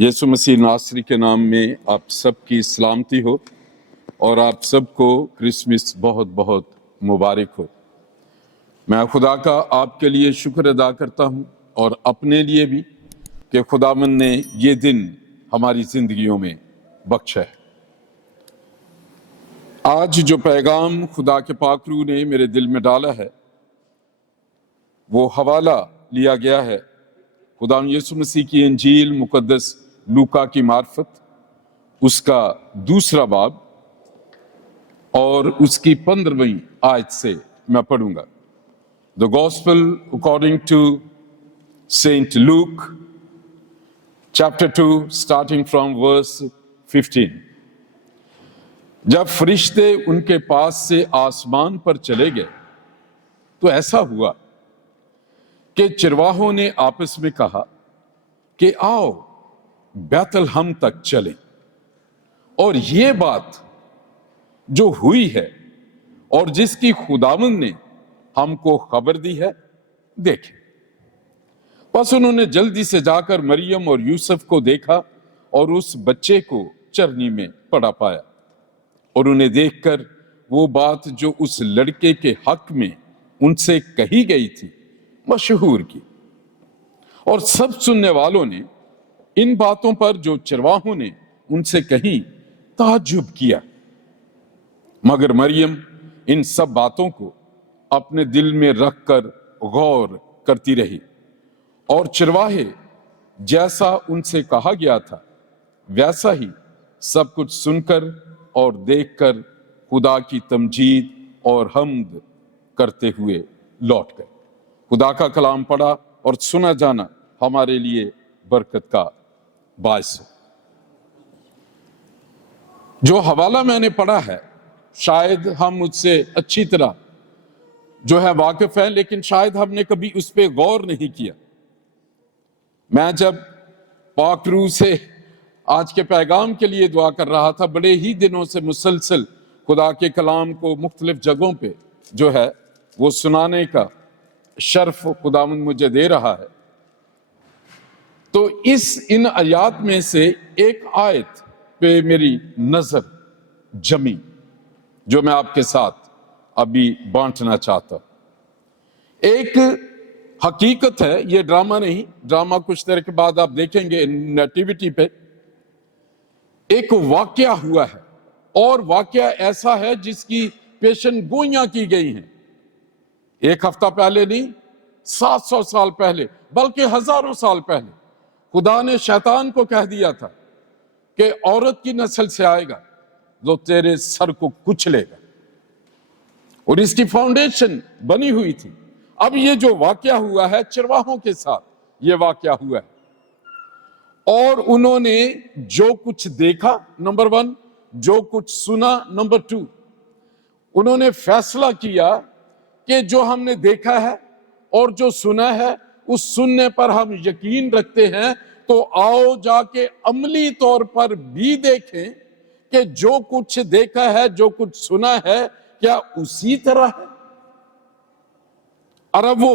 यीशु मसीह नासरी के नाम में आप सबकी सलामती हो और आप सबको क्रिसमस बहुत बहुत मुबारक हो। मैं खुदा का आपके लिए शुक्र अदा करता हूं और अपने लिए भी कि खुदावंद ने ये दिन हमारी जिंदगियों में बख्शा है। आज जो पैगाम खुदा के पाक रूह ने मेरे दिल में डाला है वो हवाला लिया गया है खुदा यीशु मसीह की इंजील मुकद्दस लूका की मार्फत, उसका दूसरा बाब और उसकी 15वीं आयत से मैं पढ़ूंगा। The gospel according to saint Luke chapter 2 starting from verse 15। जब फरिश्ते उनके पास से आसमान पर चले गए तो ऐसा हुआ कि चरवाहों ने आपस में कहा कि आओ बैतलहम तक चलें और ये बात जो हुई है और जिसकी खुदावंद ने हमको खबर दी है देखें। बस उन्होंने जल्दी से जाकर मरियम और यूसुफ को देखा और उस बच्चे को चरनी में पड़ा पाया और उन्हें देखकर वो बात जो उस लड़के के हक में उनसे कही गई थी मशहूर की। और सब सुनने वालों ने इन बातों पर जो चरवाहों ने उनसे कही ताज्जुब किया, मगर मरियम इन सब बातों को अपने दिल में रखकर गौर करती रही और चरवाहे जैसा उनसे कहा गया था वैसा ही सब कुछ सुनकर और देखकर खुदा की तमजीद और हम्द करते हुए लौट गए। खुदा का कलाम पढ़ा और सुना जाना हमारे लिए बरकत का बायस है। जो हवाला मैंने पढ़ा है शायद हम मुझसे अच्छी तरह जो है वाकिफ है, लेकिन शायद हमने कभी उस पर गौर नहीं किया। मैं जब पाक रूह से आज के पैगाम के लिए दुआ कर रहा था, बड़े ही दिनों से मुसलसल खुदा के कलाम को मुख्तलिफ जगहों पे जो है वो सुनाने का शर्फ खुदावंद मुझे दे रहा है। तो इन आयात में से एक आयत पे मेरी नजर जमी जो मैं आपके साथ अभी बांटना चाहता हूं। एक हकीकत है, ये ड्रामा नहीं, ड्रामा कुछ देर के बाद आप देखेंगे नेटिविटी पे। एक वाकया हुआ है और वाकया ऐसा है जिसकी पेशन गोइयां की गई हैं। एक हफ्ता पहले नहीं, 700 साल पहले, बल्कि हजारों साल पहले खुदा ने शैतान को कह दिया था कि औरत की नस्ल से आएगा जो तेरे सर को कुचलेगा, और इसकी फाउंडेशन बनी हुई थी। अब ये जो वाकया हुआ है चरवाहों के साथ, ये वाकया हुआ है और उन्होंने जो कुछ देखा नंबर 1, जो कुछ सुना नंबर 2, उन्होंने फैसला किया कि जो हमने देखा है और जो सुना है उस सुनने पर हम यकीन रखते हैं, तो आओ जाके अमली तौर पर भी देखें कि जो कुछ देखा है, जो कुछ सुना है, क्या उसी तरह है। और अब वो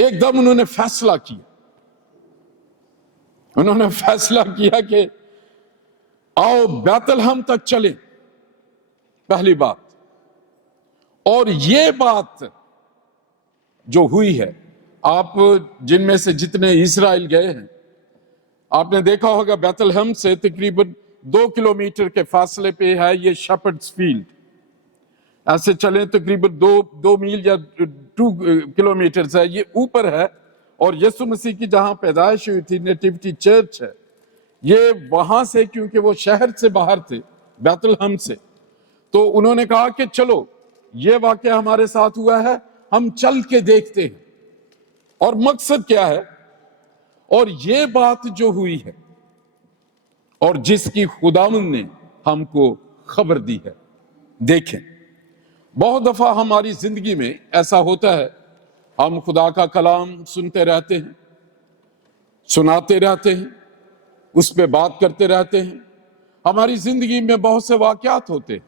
एकदम उन्होंने फैसला किया, उन्होंने फैसला किया कि आओ बैतलहम तक चले, पहली बात। और ये बात जो हुई है, आप जिनमें से जितने इजराइल गए हैं आपने देखा होगा बैतलहम से तकरीबन 2 किलोमीटर के फासले पे है ये शेपर्ड्स फील्ड। ऐसे चले तकरीबन 2 मील या 2 किलोमीटर है, ये ऊपर है। और यीशु मसीह की जहां पैदाइश हुई थी, नेटिविटी चर्च है, ये वहां से, क्योंकि वो शहर से बाहर थे बैतलहम से, तो उन्होंने कहा कि चलो ये वाकया हमारे साथ हुआ है, हम चल के देखते हैं। और मकसद क्या है, और ये बात जो हुई है और जिसकी खुदावंद ने हमको खबर दी है। देखें, बहुत दफा हमारी जिंदगी में ऐसा होता है, हम खुदा का कलाम सुनते रहते हैं, सुनाते रहते हैं, उस पे बात करते रहते हैं। हमारी जिंदगी में बहुत से वाकयात होते हैं,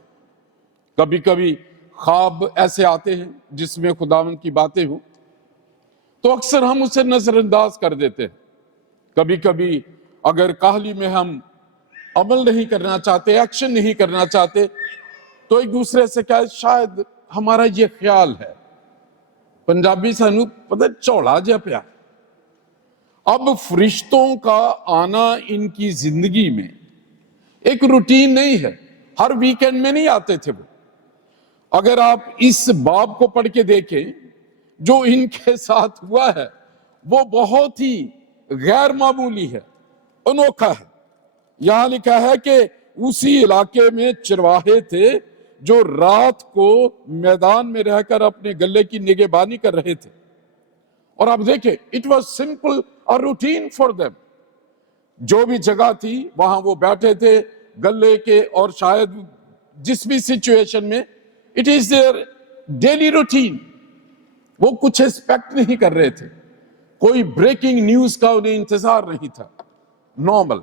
कभी कभी ख्वाब ऐसे आते हैं जिसमें खुदावंद की बातें हो, तो अक्सर हम उसे नजरअंदाज कर देते हैं। कभी कभी اگر کاہلی میں ہم عمل نہیں کرنا چاہتے، ایکشن نہیں کرنا چاہتے، تو ایک دوسرے سے کہا شاید ہمارا یہ خیال ہے، پنجابی سانو پتہ چوڑا جا پیا۔ اب فرشتوں کا آنا ان کی زندگی میں ایک روٹین نہیں ہے، ہر ویکینڈ میں نہیں آتے تھے وہ۔ اگر آپ اس باب کو پڑھ کے دیکھیں جو ان کے ساتھ ہوا ہے وہ بہت ہی غیر معمولی ہے، انوکھا ہے۔ یہاں لکھا ہے کہ اسی علاقے میں چرواہے تھے جو رات کو میدان میں رہ کر اپنے گلے کی نگہبانی کر رہے تھے، اور آپ دیکھیں it was simple a routine for them۔ جو بھی جگہ تھی وہاں وہ بیٹھے تھے گلے کے، اور شاید جس بھی سچویشن میں it is their daily routine۔ وہ کچھ ایکسپیکٹ نہیں کر رہے تھے، کوئی بریکنگ نیوز کا انہیں انتظار نہیں تھا۔ نارمل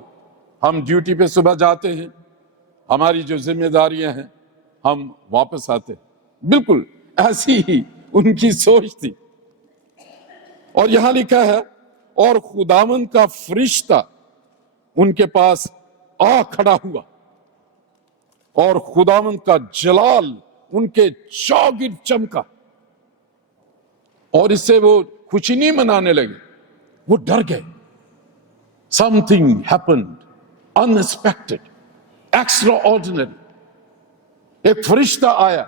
ہم ڈیوٹی پہ صبح جاتے ہیں، ہماری جو ذمہ داریاں ہیں، ہم واپس آتے ہیں، بالکل ایسی ہی ان کی سوچ تھی۔ اور یہاں لکھا ہے اور خداوند کا فرشتہ ان کے پاس آ کھڑا ہوا، اور خداوند کا جلال ان کے چاگرد چمکا، اور اس سے وہ خوشی نہیں منانے لگے، وہ ڈر گئے۔ Something happened unexpected, extraordinary۔ ایک فرشتہ آیا۔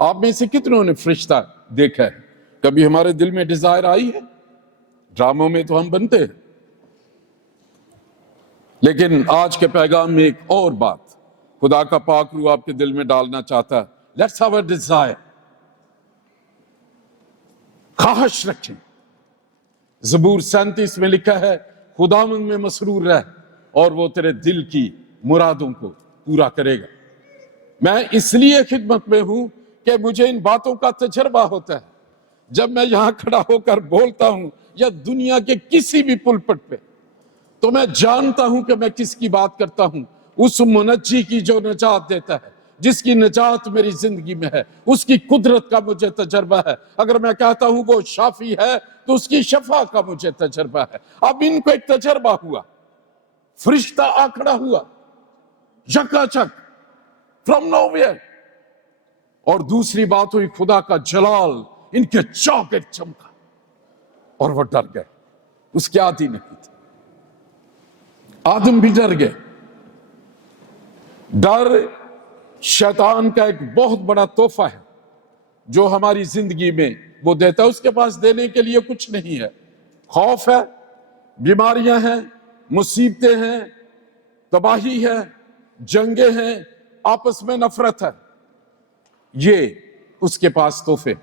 آپ میں سے کتنوں نے فرشتہ دیکھا ہے؟ کبھی ہمارے دل میں ڈیزائر آئی ہے؟ ڈراموں میں تو ہم بنتے ہیں، لیکن آج کے پیغام میں ایک اور بات خدا کا پاک روح آپ کے دل میں ڈالنا چاہتا ہے۔ Let's have a desire۔ خواہش رکھیں۔ زبور 37 میں لکھا ہے خداوند میں مسرور رہ اور وہ تیرے دل کی مرادوں کو پورا کرے گا۔ میں اس لیے خدمت میں ہوں کہ مجھے ان باتوں کا تجربہ ہوتا ہے۔ جب میں یہاں کھڑا ہو کر بولتا ہوں یا دنیا کے کسی بھی پلپٹ پہ، تو میں جانتا ہوں کہ میں کس کی بات کرتا ہوں، اس منجی کی جو نجات دیتا ہے، جس کی نجات میری زندگی میں ہے، اس کی قدرت کا مجھے تجربہ ہے۔ اگر میں کہتا ہوں وہ شافی ہے تو اس کی شفا کا مجھے تجربہ ہے۔ اب ان کو ایک تجربہ ہوا، فرشتہ آ کھڑا ہوا یکا چک فرام نو ویئر، اور دوسری بات ہوئی خدا کا جلال ان کے چاگرد چمکا، اور وہ ڈر گئے۔ اس کی عادی نہیں تھی، آدم بھی ڈر گئے۔ ڈر شیطان کا ایک بہت بڑا تحفہ ہے جو ہماری زندگی میں وہ دیتا ہے۔ اس کے پاس دینے کے لیے کچھ نہیں ہے۔ خوف ہے، بیماریاں ہیں، مصیبتیں ہیں، تباہی ہے، جنگیں ہیں، آپس میں نفرت ہے، یہ اس کے پاس تحفے۔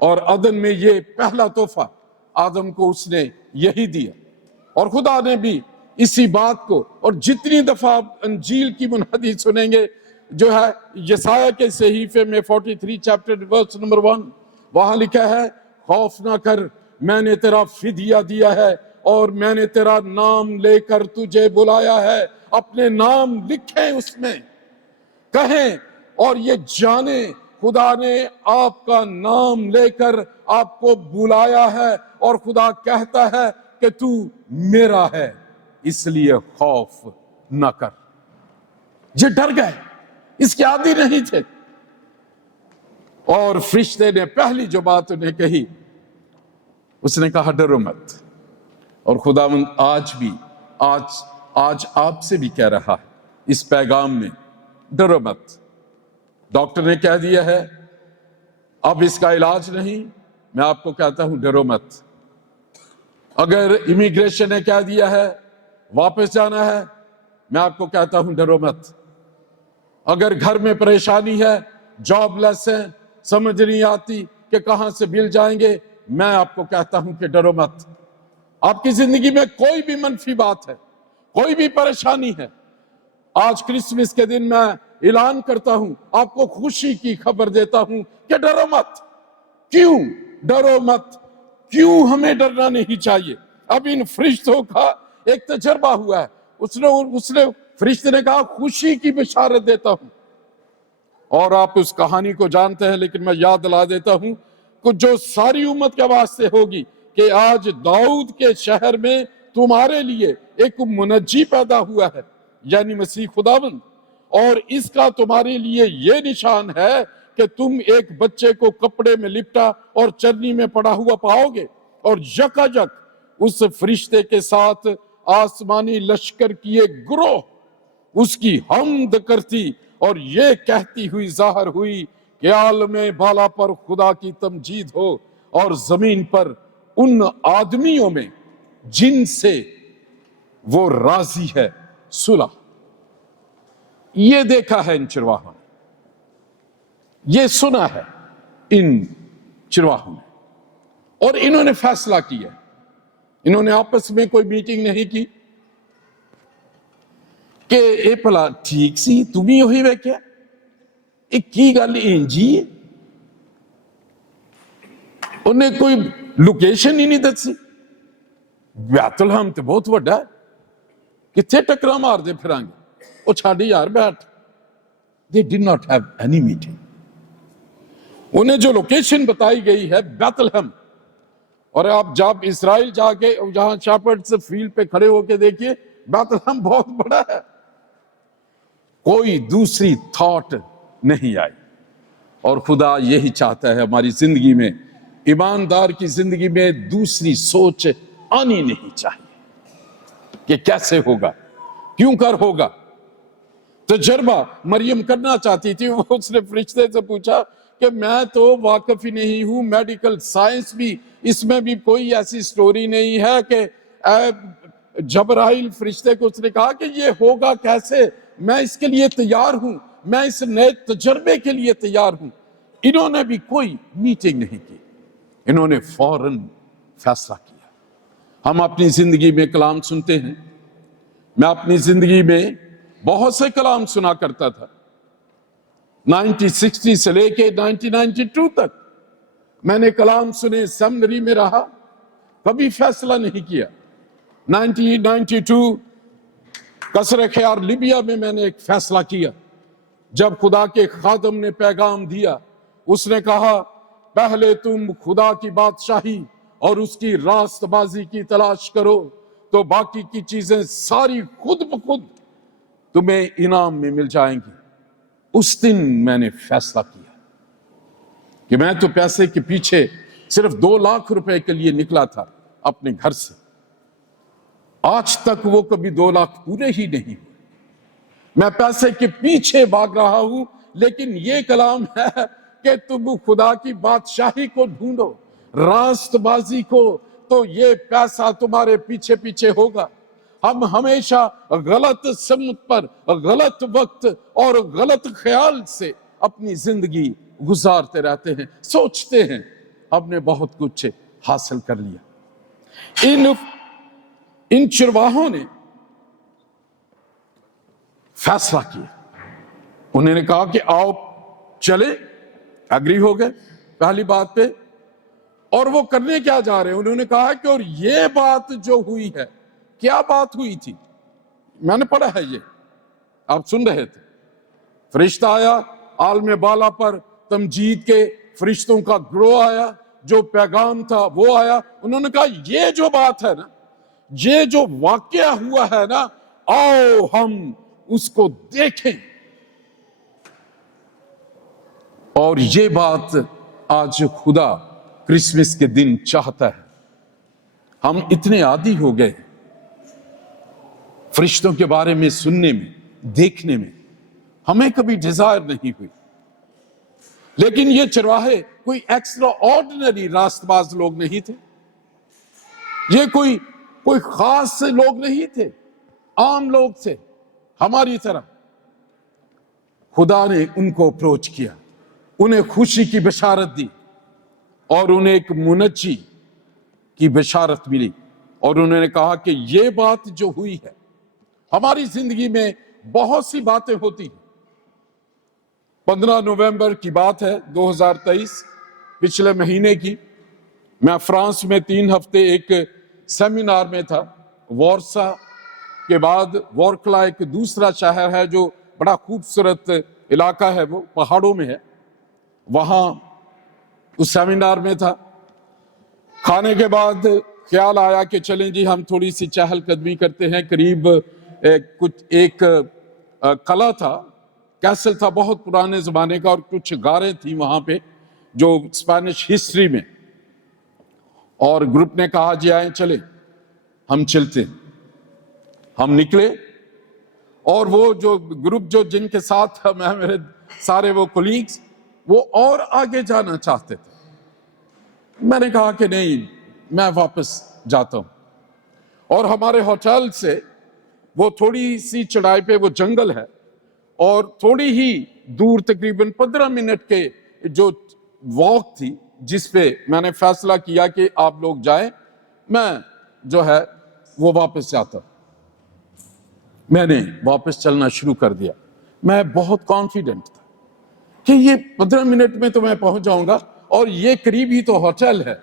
اور عدن میں یہ پہلا تحفہ آدم کو اس نے یہی دیا، اور خدا نے بھی اسی بات کو، اور جتنی دفعہ آپ انجیل کی منادی سنیں گے جو ہے یسایہ کے صحیفے میں 43 چیپٹر ورس نمبر 1، وہاں لکھا ہے خوف نہ کر، میں نے تیرا فدیہ دیا ہے اور میں نے تیرا نام لے کر تجھے بلایا ہے۔ اپنے نام لکھیں اس میں، کہیں اور یہ جانیں خدا نے آپ کا نام لے کر آپ کو بلایا ہے، اور خدا کہتا ہے کہ تو میرا ہے، اس لیے خوف نہ کر۔ یہ ڈر گئے، اس کے عادی نہیں تھے۔ اور فرشتے نے پہلی جو بات انہیں کہی، اس نے کہا ڈرو مت۔ اور خداوند آج بھی آج آپ سے بھی کہہ رہا ہے اس پیغام میں، ڈرو مت۔ ڈاکٹر نے کہہ دیا ہے اب اس کا علاج نہیں، میں آپ کو کہتا ہوں ڈرو مت۔ اگر امیگریشن نے کہہ دیا ہے واپس جانا ہے، میں آپ کو کہتا ہوں ڈرو مت۔ اگر گھر میں پریشانی ہے، جاب لیس ہے، سمجھ نہیں آتی کہ کہاں سے بل جائیں گے، میں آپ کو کہتا ہوں کہ ڈرو مت۔ آپ کی زندگی میں کوئی بھی منفی بات ہے، کوئی بھی پریشانی ہے، آج کرسمس کے دن میں اعلان کرتا ہوں، آپ کو خوشی کی خبر دیتا ہوں کہ ڈرو مت۔ کیوں ڈرو مت؟ کیوں ہمیں ڈرنا نہیں چاہیے؟ اب ان فرشتوں کا ایک تجربہ ہوا ہے، اس نے فرشتے نے کہا خوشی کی بشارت دیتا ہوں۔ اور آپ اس کہانی کو جانتے ہیں، لیکن میں یاد دلا دیتا ہوں کہ جو ساری امت کے واسطے ہوگی کہ آج داؤد کے شہر میں तुम्हारे लिए एक मुनज्जी पैदा हुआ है, यानी मसीह खुदावंद, और इसका तुम्हारे लिए ये निशान है कि तुम एक बच्चे को कपड़े में लिपटा और चरनी में पड़ा हुआ पाओगे, और यकायक उस फरिश्ते के साथ आसमानी लश्कर की एक ग्रोह उसकी हमद करती और ये कहती हुई जाहिर हुई कि आलमे बाला पर खुदा की तमजीद हो और जमीन पर उन आदमियों में जिनसे वो राजी है सुलह। ये देखा है इन चिरवाहों ने, ये सुना है इन चिरवाहों ने, और इन्होंने फैसला किया। इन्होंने आपस में कोई मीटिंग नहीं की कि ए भला ठीक सी तुम ही ਉਹੀ ਵੇਖਿਆ, ਇਹ ਕੀ ਗੱਲ ਇੰਜੀ ਹੈ। ਉਹਨੇ ਕੋਈ ਲੋਕੇਸ਼ਨ ਹੀ ਨਹੀਂ ਦੱਸੀ। ਬੈਤਲਹਮ ਤੇ ਬਹੁਤ ਵੱਡਾ ਹੈ, ਕਿੱਥੇ ਟੱਕਰਾਂ ਮਾਰਦੇ ਫਿਰਾਂਗੇ, ਉਹ ਛੱਡ ਯਾਰ ਬੈਠ। They did not have any meeting. उन्हें जो लोकेशन बताई गई है बैतलहम, और आप जब इस्राइल जाके जहां शेपर्ड्स फील्ड पे खड़े होके देखिए, बैतलहम बहुत बड़ा है। कोई दूसरी थॉट नहीं आई, और खुदा यही चाहता है हमारी जिंदगी में, ईमानदार की जिंदगी में दूसरी सोच आनी नहीं चाहिए कि कैसे होगा, क्यों कर होगा। तजर्बा मरियम करना चाहती थी, उसने फरिश्ते से पूछा कि मैं तो वाकिफ ही नहीं हूं, मेडिकल साइंस भी, इसमें भी कोई ऐसी स्टोरी नहीं है कि जबराइल फरिश्ते को उसने कहा कि ये होगा कैसे, मैं इसके लिए तैयार हूं, मैं इस नए तजर्बे के लिए तैयार हूं। इन्होंने भी कोई मीटिंग नहीं की, इन्होंने फौरन फैसला किया। हम अपनी जिंदगी में कलाम सुनते हैं, मैं अपनी जिंदगी में बहुत से कलाम सुना करता था। 1960 से लेके 1992 तक मैंने कलाम सुने, सेमिनरी में रहा, कभी फैसला नहीं किया। 1992 कसर ख्यार लीबिया में मैंने एक फैसला किया, जब खुदा के खादम ने पैगाम दिया, उसने कहा पहले तुम खुदा की बादशाही और उसकी रास्तबाजी की तलाश करो, तो बाकी की चीजें सारी खुद ब खुद तुम्हें इनाम में मिल जाएंगी। उस दिन मैंने फैसला किया कि मैं तो पैसे के पीछे सिर्फ 2 लाख रुपए के लिए निकला था अपने घर से, आज तक वो कभी 2 लाख पूरे ही नहीं हुए। मैं पैसे के पीछे भाग रहा हूं, लेकिन ये कलाम है कि तुम खुदा की बादशाही को ढूंढो, रास्तबाजी को, तो ये पैसा तुम्हारे पीछे पीछे होगा। हम हमेशा गलत समत पर, गलत वक्त और गलत ख्याल से अपनी जिंदगी गुजारते रहते हैं, सोचते हैं हमने बहुत कुछ हासिल कर लिया। इन चरवाहों ने फैसला किया, उन्होंने कहा कि आओ चले, एग्री हो गए पहली बात पे। और वो करने क्या जा रहे हैं, उन्होंने कहा कि और ये बात जो हुई है, क्या बात हुई थी, मैंने पढ़ा है, ये आप सुन रहे थे। फरिश्ता आया, आलम बाला पर तमजीद के फरिश्तों का ग्रोह आया, जो पैगाम था वो आया। उन्होंने कहा ये जो बात है ना, ये जो वाकया हुआ है ना, आओ हम उसको देखें। और ये बात आज खुदा क्रिसमस के दिन चाहता है। हम इतने आदी हो गए फरिश्तों के बारे में सुनने में, देखने में, हमें कभी डिजायर नहीं हुई। लेकिन ये चरवाहे कोई एक्स्ट्रा ऑर्डिनरी रास्तबाज लोग नहीं थे, ये कोई खास लोग नहीं थे, आम लोग थे हमारी तरह। खुदा ने उनको अप्रोच किया, उन्हें खुशी की बशारत दी, और उन्हें एक मुनज्जी की बशारत मिली, और उन्होंने कहा कि ये बात जो हुई है, हमारी जिंदगी में बहुत सी बातें होती हैं। 15 नवंबर की बात है 2023, पिछले महीने की। मैं फ्रांस में 3 हफ्ते एक सेमिनार में था। वॉर्सा के बाद वॉर्कला एक दूसरा शहर है जो बड़ा खूबसूरत इलाका है, वो पहाड़ों में है, वहां उस सेमिनार में था। खाने के बाद ख्याल आया कि चलें जी हम थोड़ी सी चहलकदमी करते हैं। करीब एक कला था, कैसल था बहुत पुराने ज़माने का, और कुछ गारें थी वहाँ पे जो स्पेनिश हिस्ट्री में, और ग्रुप ने कहा जी आए चले हम चलते हैं। हम निकले, और वो जो ग्रुप जो जिनके साथ था, मैं मेरे सारे वो कोलीग्स, वो और आगे जाना चाहते थे। मैंने कहा कि नहीं, मैं वापस जाता हूं। और हमारे होटल से वो थोड़ी सी चढ़ाई पे वो जंगल है, और थोड़ी ही दूर तकरीबन 15 मिनट के जो वॉक थी, जिस पे मैंने फैसला किया कि आप लोग जाएं, मैं जो है वो वापस जाता। मैंने वापस चलना शुरू कर दिया। मैं बहुत कॉन्फिडेंट था कि ये 15 मिनट में तो मैं पहुंच जाऊंगा, और ये करीब ही तो होटल है,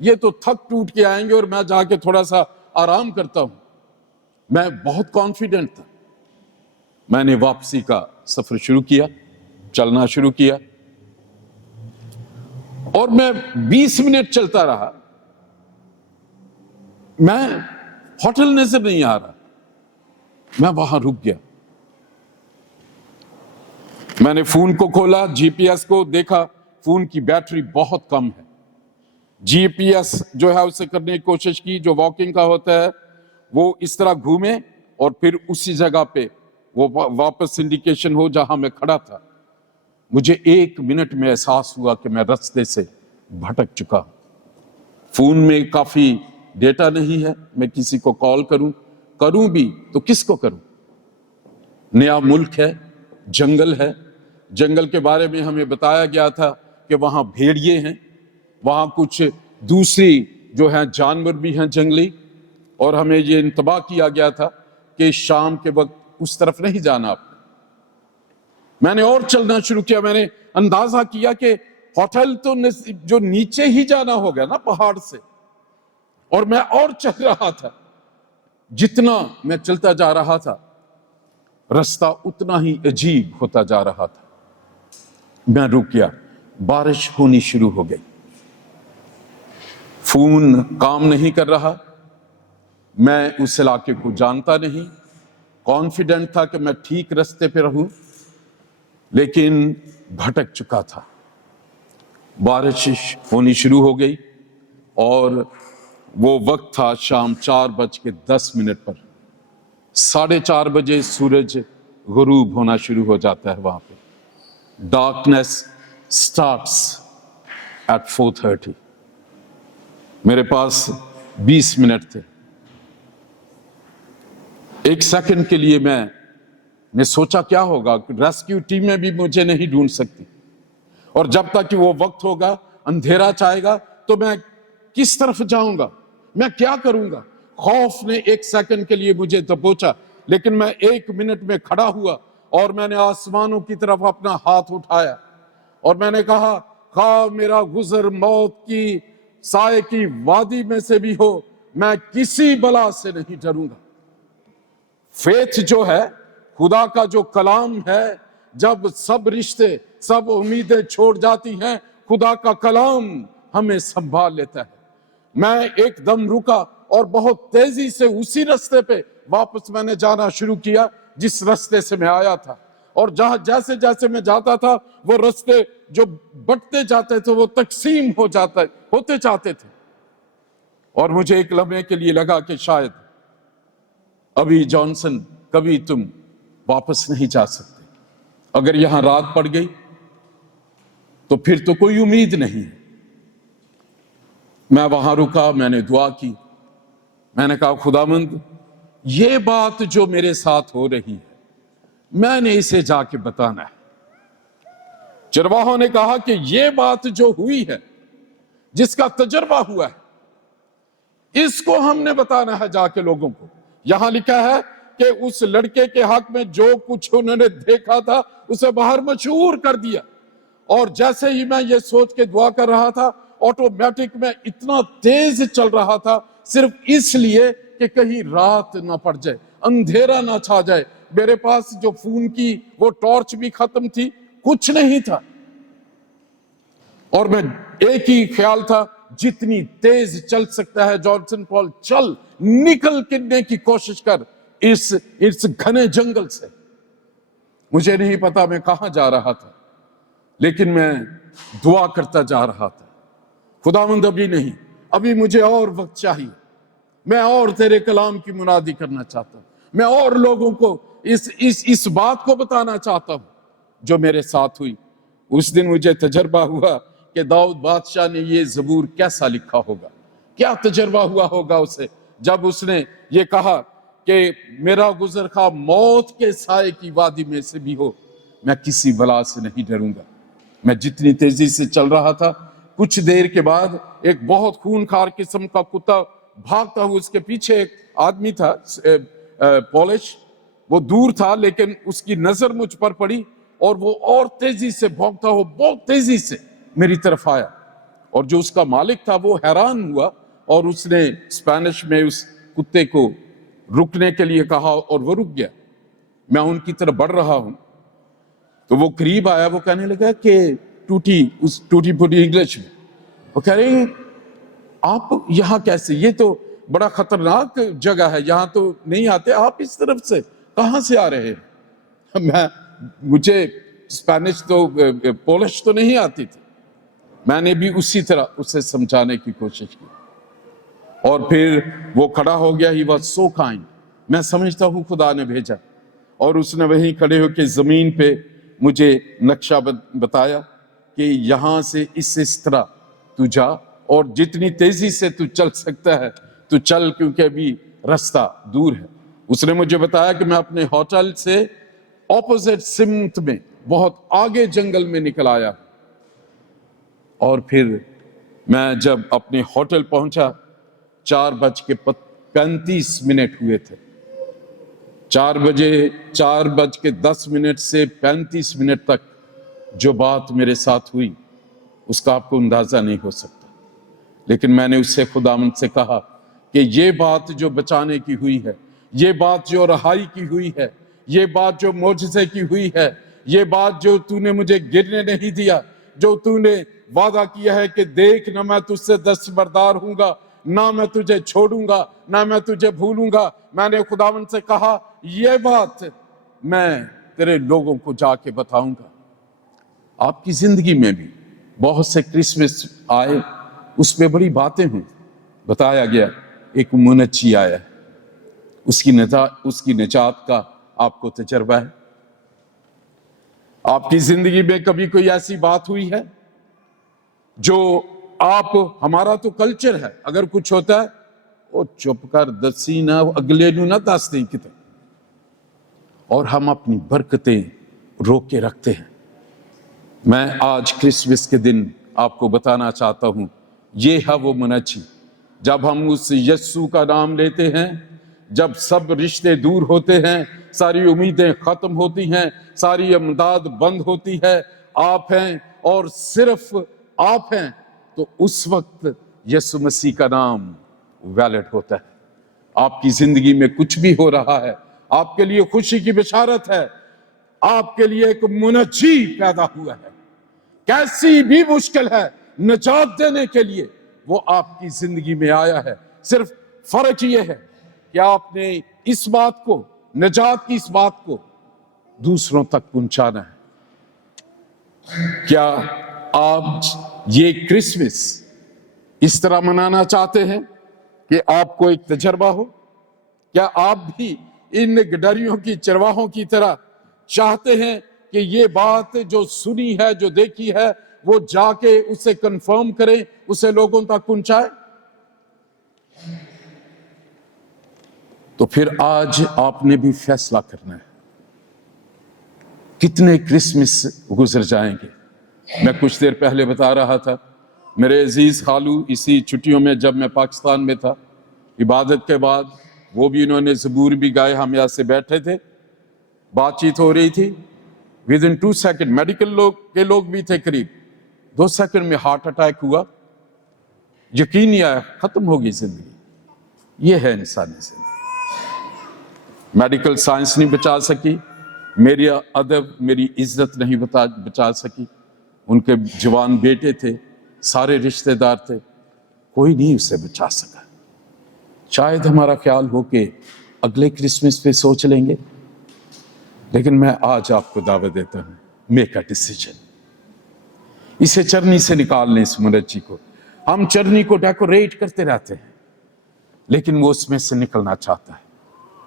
ये तो थक टूट के आएंगे और मैं जाके थोड़ा सा आराम करता हूं। मैं बहुत कॉन्फिडेंट था। मैंने वापसी का सफर शुरू किया, चलना शुरू किया, और मैं 20 मिनट चलता रहा। मैं होटल नजर नहीं आ रहा, मैं वहां रुक गया। मैंने फोन को खोला, जीपीएस को देखा, फोन की बैटरी बहुत कम है। जीपीएस जो है उसे करने की कोशिश की, जो वॉकिंग का होता है, वो इस तरह घूमे और फिर उसी जगह पे वो वापस इंडिकेशन हो जहां मैं खड़ा था। मुझे 1 मिनट में एहसास हुआ कि मैं रास्ते से भटक चुका। फोन में काफी डेटा नहीं है, मैं किसी को कॉल करूं भी तो किसको करूं? नया मुल्क है, जंगल है। जंगल के बारे में हमें बताया गया था कि वहां भेड़िए हैं, वहां कुछ दूसरी जो है जानवर भी हैं जंगली, और हमें ये इंतबाह किया गया था कि शाम के वक्त उस तरफ नहीं जाना आपने। मैंने और चलना शुरू किया। मैंने अंदाजा किया कि होटल तो जो नीचे ही जाना होगा ना पहाड़ से, और मैं और चल रहा था। जितना मैं चलता जा रहा था, रास्ता उतना ही अजीब होता जा रहा था। मैं रुक गया, बारिश होनी शुरू हो गई। फोन काम नहीं कर रहा। मैं उस इलाके को जानता नहीं। कॉन्फिडेंट था कि मैं ठीक रास्ते पे रहूं, लेकिन भटक चुका था। बारिश होनी शुरू हो गई, और वो वक्त था शाम 4:10 पर। 4:30 बजे सूरज गुरूब होना शुरू हो जाता है वहां पे। Darkness starts at 4:30। मेरे पास 20 मिनट थे। 1 सेकंड के लिए मैंने सोचा क्या होगा, रेस्क्यू टीमें भी मुझे नहीं ढूंढ सकती, और जब तक कि वो वक्त होगा, अंधेरा चाहेगा, तो मैं किस तरफ जाऊंगा, मैं क्या करूंगा? खौफ ने 1 सेकंड के लिए मुझे दबोचा, लेकिन मैं 1 मिनट में खड़ा हुआ, और मैंने आसमानों की तरफ अपना हाथ उठाया, और मैंने कहा, खा मेरा गुजर मौत की साए की वादी में से भी हो, मैं किसी बला से नहीं डरूंगा। फेथ जो है, खुदा का जो कलाम है, जब सब रिश्ते सब उम्मीदें छोड़ जाती हैं, खुदा का कलाम हमें संभाल लेता है। मैं एकदम रुका, और बहुत तेजी से उसी रास्ते पे वापस मैंने जाना शुरू किया जिस रास्ते से मैं आया था। और जहां जैसे जैसे मैं जाता था, वो रास्ते जो बंटते जाते थे वो तकसीम होते जाते थे। और मुझे एक लम्हे के लिए लगा कि शायद अभी जॉनसन कभी तुम वापस नहीं जा सकते। अगर यहां रात पड़ गई तो फिर तो कोई उम्मीद नहीं है। मैं वहां रुका, मैंने दुआ की, मैंने कहा, खुदावंद, ये बात जो मेरे साथ हो रही है, मैंने इसे जाके बताना है। चरवाहों ने कहा कि ये बात जो हुई है, जिसका तजर्बा हुआ है, इसको हमने बताना है जाके लोगों को। यहां लिखा है कि उस लड़के के हक में जो कुछ उन्होंने देखा था उसे बाहर मशहूर कर दिया। और जैसे ही मैं ये सोच के दुआ कर रहा था, ऑटोमेटिक में इतना तेज चल रहा था, सिर्फ इसलिए कि कहीं रात ना पड़ जाए, अंधेरा ना छा जाए। मेरे पास जो फोन की वो टॉर्च भी खत्म थी, कुछ नहीं था। और मैं एक ही ख्याल था, जितनी तेज चल सकता है जॉनसन पॉल चल, निकल करने की कोशिश कर इस घने जंगल से। मुझे नहीं पता मैं कहां जा रहा था, लेकिन मैं दुआ करता जा रहा था, खुदावंद अभी नहीं, अभी मुझे और वक्त चाहिए, मैं और तेरे कलाम की मुनादी करना चाहता हूं, मैं और लोगों को इस बात को बताना चाहता हूं जो मेरे साथ हुई। उस दिन मुझे तजर्बा हुआ कि दाऊद बादशाह ने ये ज़बूर कैसा लिखा होगा, क्या तजर्बा हुआ होगा उसे जब उसने ये कहा कि मेरा गुजर खा मौत के साए की वादी में से भी हो, मैं किसी बला से नहीं डरूंगा। मैं जितनी तेजी से चल रहा था, कुछ देर के बाद एक बहुत खूनखार किस्म का कुत्ता भागता हुआ, उसके पीछे एक आदमी था पॉलिश, वो दूर था लेकिन उसकी नजर मुझ पर पड़ी और वो और तेजी से भौंकता हुआ बहुत तेजी से मेरी तरफ आया, और जो उसका मालिक था वो हैरान हुआ और उसने स्पेनिश में उस कुत्ते को रुकने के लिए कहा और वो रुक गया। मैं उनकी तरफ बढ़ रहा हूं तो वो करीब आया, वो कहने लगा कि टूटी फूटी इंग्लिश में, वो कह रहे आप यहां कैसे, ये तो बड़ा खतरनाक जगह है, यहां तो नहीं आते आप, इस तरफ से कहां से आ रहे हैं? मुझे स्पेनिश तो पोलिश तो नहीं आती थी। मैंने भी उसी तरह उसे समझाने की कोशिश की और फिर वो खड़ा हो गया। ही वाज सो काइंड, मैं समझता हूं खुदा ने भेजा, और उसने वहीं खड़े होकर जमीन पे मुझे नक्शा बताया कि यहां से इस तरह तू जा और जितनी तेजी से तू चल सकता है तू चल, क्योंकि अभी रास्ता दूर है। उसने मुझे बताया कि मैं अपने होटल से ऑपोजिट सिमत में बहुत आगे जंगल में निकल आया, और फिर मैं जब अपने होटल पहुंचा 4:35 हुए थे। 4:10 से 35 मिनट तक जो बात मेरे साथ हुई उसका आपको अंदाजा नहीं हो सकता, लेकिन मैंने उससे खुदावंद से कहा कि ये बात जो बचाने की हुई है, ये बात जो रहाई की हुई है, ये बात जो मोजज़े की हुई है, ये बात जो तूने मुझे गिरने नहीं दिया, जो तूने वादा किया है कि देख ना मैं तुझसे दस्तबरदार हूंगा, ना मैं तुझे छोड़ूंगा, ना मैं तुझे भूलूंगा। मैंने खुदावंद से कहा ये बात मैं तेरे लोगों को जाके बताऊंगा। आपकी जिंदगी में भी बहुत से क्रिसमस आए, उसमें बड़ी बातें हुई। बताया गया एक मुनच्ची आया, उसकी निजात का आपको तजर्बा है? आपकी जिंदगी में कभी कोई ऐसी बात हुई है जो हमारा तो कल्चर है, अगर कुछ होता है वो चुप कर दसी ना, अगले नू ना दस दे किते, और हम अपनी बरकतें रोक के रखते हैं। मैं आज क्रिसमस के दिन आपको बताना चाहता हूं, ये है वो मुनच्ची जब हम उस यस्सु का नाम लेते हैं, जब सब रिश्ते दूर होते हैं, सारी उम्मीदें खत्म होती हैं, सारी इमदाद बंद होती है, आप हैं और सिर्फ आप हैं, तो उस वक्त यीशु मसीह का नाम वैलिड होता है। आपकी जिंदगी में कुछ भी हो रहा है, आपके लिए खुशी की बिशारत है, आपके लिए एक मुनच्ची पैदा हुआ है, कैसी भी मुश्किल है निजात देने के लिए वो आपकी जिंदगी में आया है। सिर्फ फर्क ये है कि आपने इस बात को, निजात की इस बात को दूसरों तक पहुंचाना है। क्या आप ये क्रिसमस इस तरह मनाना चाहते हैं कि आपको एक तजर्बा हो? क्या आप भी इन गडरियों की चरवाहों की तरह चाहते हैं कि ये बात जो सुनी है, जो देखी है, वो जाके उसे कंफर्म करें, उसे लोगों तक पहुंचाए? तो फिर आज आपने भी फैसला करना है। कितने क्रिसमस गुजर जाएंगे? मैं कुछ देर पहले बता रहा था, मेरे अजीज खालू इसी छुट्टियों में जब मैं पाकिस्तान में था, इबादत के बाद वो भी इन्होंने ज़बूर भी गाए, हम यहाँ से बैठे थे, बातचीत हो रही थी। विद इन 2 सेकंड मेडिकल लोग भी थे, करीब 2 सेकंड में हार्ट अटैक हुआ। यकीन नहीं आया, खत्म हो गई जिंदगी। ये है इंसानी जिंदगी। मेडिकल साइंस नहीं बचा सकी, मेरी अदब, मेरी इज्जत नहीं बचा सकी। उनके जवान बेटे थे, सारे रिश्तेदार थे, کوئی نہیں اسے بچا سکا۔ شاید ہمارا خیال ہو کہ اگلے کرسمس پہ سوچ لیں گے، لیکن میں آج آپ کو دعوت دیتا ہوں، میک اے ڈیسیجن۔ اسے چرنی سے نکال لیں، اس مرجی کو۔ ہم چرنی کو ڈیکوریٹ کرتے رہتے ہیں، لیکن وہ اس میں سے نکلنا چاہتا ہے۔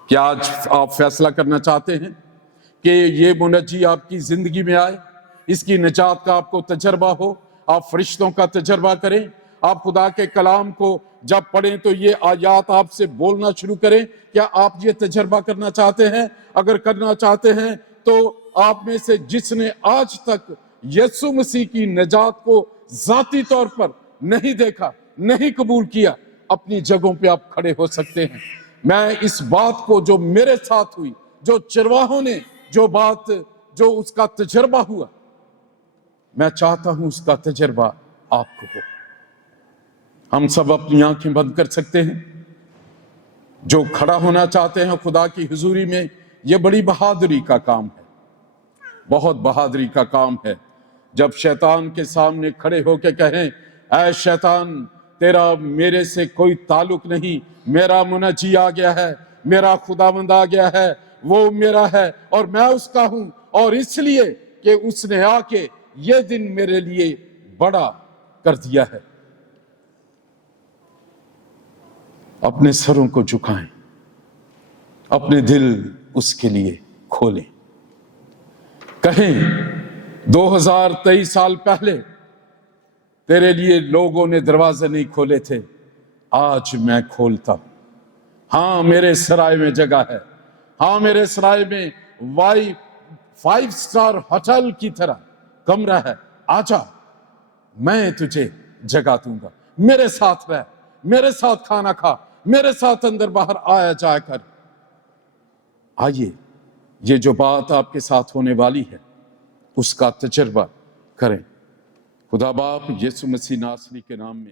کیا آج آپ فیصلہ کرنا چاہتے ہیں کہ یہ منجی آپ کی زندگی میں آئے، اس کی نجات کا آپ کو تجربہ ہو، آپ فرشتوں کا تجربہ کریں، آپ خدا کے کلام کو جب پڑھیں تو یہ آیات آپ سے بولنا شروع کریں؟ کیا آپ یہ تجربہ کرنا چاہتے ہیں؟ اگر کرنا چاہتے ہیں تو آپ میں سے جس نے آج تک یسوع مسیح کی نجات کو ذاتی طور پر نہیں دیکھا، نہیں قبول کیا، اپنی جگہوں پہ آپ کھڑے ہو سکتے ہیں۔ میں اس بات کو جو میرے ساتھ ہوئی، جو چرواہوں نے جو اس کا تجربہ ہوا، میں چاہتا ہوں اس کا تجربہ آپ کو ہو۔ ہم سب اپنی آنکھیں بند کر سکتے ہیں۔ جو کھڑا ہونا چاہتے ہیں خدا کی حضوری میں، یہ بڑی بہادری کا کام ہے، بہت بہادری کا کام ہے۔ جب شیطان کے سامنے کھڑے ہو کے کہیں، اے شیطان، تیرا میرے سے کوئی تعلق نہیں، میرا منجی آ گیا ہے، میرا خداوند آ گیا ہے، وہ میرا ہے اور میں اس کا ہوں، اور اس لیے کہ اس نے آ کے یہ دن میرے لیے بڑا کر دیا ہے۔ اپنے سروں کو جھکائیں، اپنے دل اس کے لیے کھولیں، کہیں 2023 سال پہلے تیرے لیے لوگوں نے دروازے نہیں کھولے تھے، آج میں کھولتا ہوں۔ ہاں میرے سرائے میں جگہ ہے، ہاں میرے سرائے میں 5 سٹار ہوٹل کی طرح کمرہ ہے، آجا، میں تجھے جگہ دوں گا، میرے ساتھ رہ، میرے ساتھ کھانا کھا، میرے ساتھ اندر باہر آیا جایا کر۔ آئیے، یہ جو بات آپ کے ساتھ ہونے والی ہے اس کا تجربہ کریں۔ خدا باپ یسوع مسیح ناصری کے نام میں